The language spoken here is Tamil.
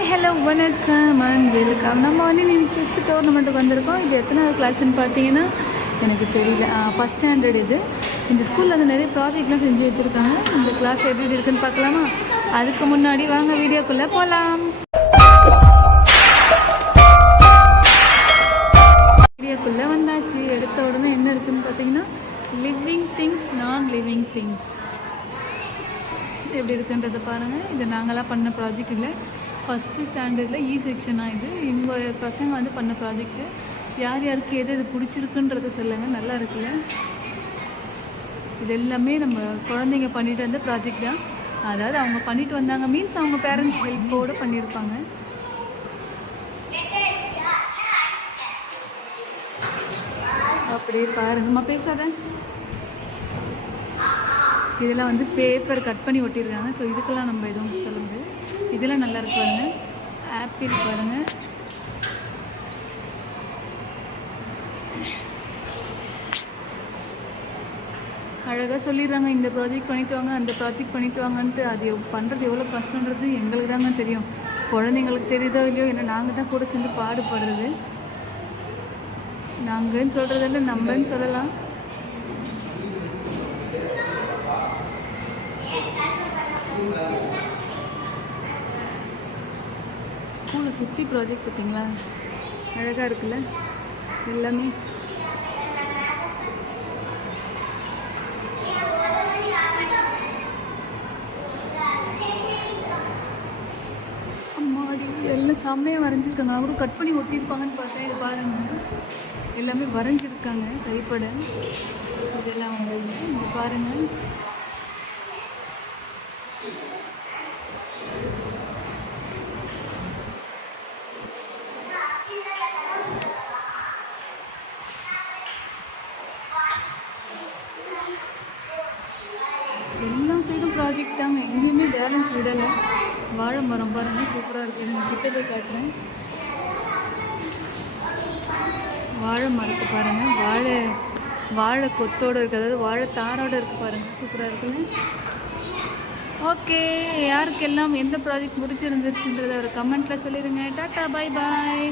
ஹாய் ஹலோ வணக்கம் அண்ட் வெல்கம். நம்ம வந்து நீ செஸ் டோர்னமெண்ட்டுக்கு வந்திருக்கோம். இது எத்தனாவது கிளாஸ்ன்னு பார்த்தீங்கன்னா எனக்கு தெரியல. ஃபஸ்ட் ஸ்டாண்டர்ட் இது. இந்த ஸ்கூலில் வந்து நிறைய ப்ராஜெக்ட்லாம் செஞ்சு வச்சுருக்காங்க. இந்த கிளாஸ் எப்படி இருக்குன்னு பார்க்கலாமா? அதுக்கு முன்னாடி வாங்க வீடியோக்குள்ளே போகலாம். வீடியோக்குள்ளே வந்தாச்சு. எடுத்த உடனே என்ன இருக்குதுன்னு பார்த்தீங்கன்னா லிவிங் திங்ஸ், நான் லிவிங் திங்ஸ் எப்படி இருக்குன்றதை பாருங்கள். இது நாங்களாம் பண்ண ப்ராஜெக்ட் இல்லை. ஃபஸ்ட்டு ஸ்டாண்டர்டில் செக்ஷனாக இது எங்கள் பசங்க வந்து பண்ண ப்ராஜெக்ட்டு. யார் யாருக்கு எது எது பிடிச்சிருக்குன்றதை சொல்லுங்கள். நல்லா இருக்குல்ல? இது எல்லாமே நம்ம குழந்தைங்க பண்ணிட்டு வந்த ப்ராஜெக்ட் தான். அதாவது அவங்க பண்ணிட்டு வந்தாங்க மீன்ஸ் அவங்க பேரண்ட்ஸ் ஹெல்ப்போடு பண்ணியிருப்பாங்க. அப்படியே பாருங்கம்மா, பேசாத. இதெல்லாம் வந்து பேப்பர் கட் பண்ணி ஒட்டியிருக்காங்க. ஸோ இதுக்கெல்லாம் நம்ம எதுவும் சொல்ல முடியாது. இதெல்லாம் நல்லா இருக்கு பாருங்கள். ஆப்பிள் பாருங்கள், அழகாக சொல்லிடுறாங்க. இந்த ப்ராஜெக்ட் பண்ணிட்டு வாங்க, அந்த ப்ராஜெக்ட் பண்ணிட்டு வாங்கன்ட்டு. அது பண்ணுறது எவ்வளோ கஷ்டன்றது எங்களுக்கு தாங்க தெரியும். குழந்தைங்களுக்கு தெரியுதோ இல்லையோ, ஏன்னா நாங்கள் தான் கூட சேர்ந்து பாடுபடுறது. நாங்கன்னு சொல்கிறதில்ல, நம்மன்னு சொல்லலாம். ஸ்கூலை சுற்றி ப்ராஜெக்ட் பார்த்தீங்களா? அழகாக இருக்குல்ல எல்லாமே. அம்மாடி, எல்லாம் செம்மையாக வரைஞ்சிருக்காங்க. அவரும் கட் பண்ணி ஒட்டியிருப்பாங்கன்னு பார்த்தேன். இது பாருங்கள், எல்லாமே வரைஞ்சிருக்காங்க கைப்பட. இதெல்லாம் வந்து இங்கே பாருங்கள். எல்லா சைடும் ப்ராஜெக்ட் தாங்க, எங்கேயுமே பேலன்ஸ் விடலை. வாழை மரம் பாருங்கள், சூப்பராக இருக்குது. நான் கிட்ட போய் காட்டுறேன். வாழை மரத்தை பாருங்கள், வாழை கொத்தோடு இருக்குது, அதாவது வாழை தாரோடு இருக்குது பாருங்கள், சூப்பராக இருக்குன்னு. ஓகே, யாருக்கெல்லாம் எந்த ப்ராஜெக்ட் முடிச்சிருந்துச்சுன்றதை ஒரு கமெண்ட்டில் சொல்லிடுங்க. டாட்டா, பாய் பாய்.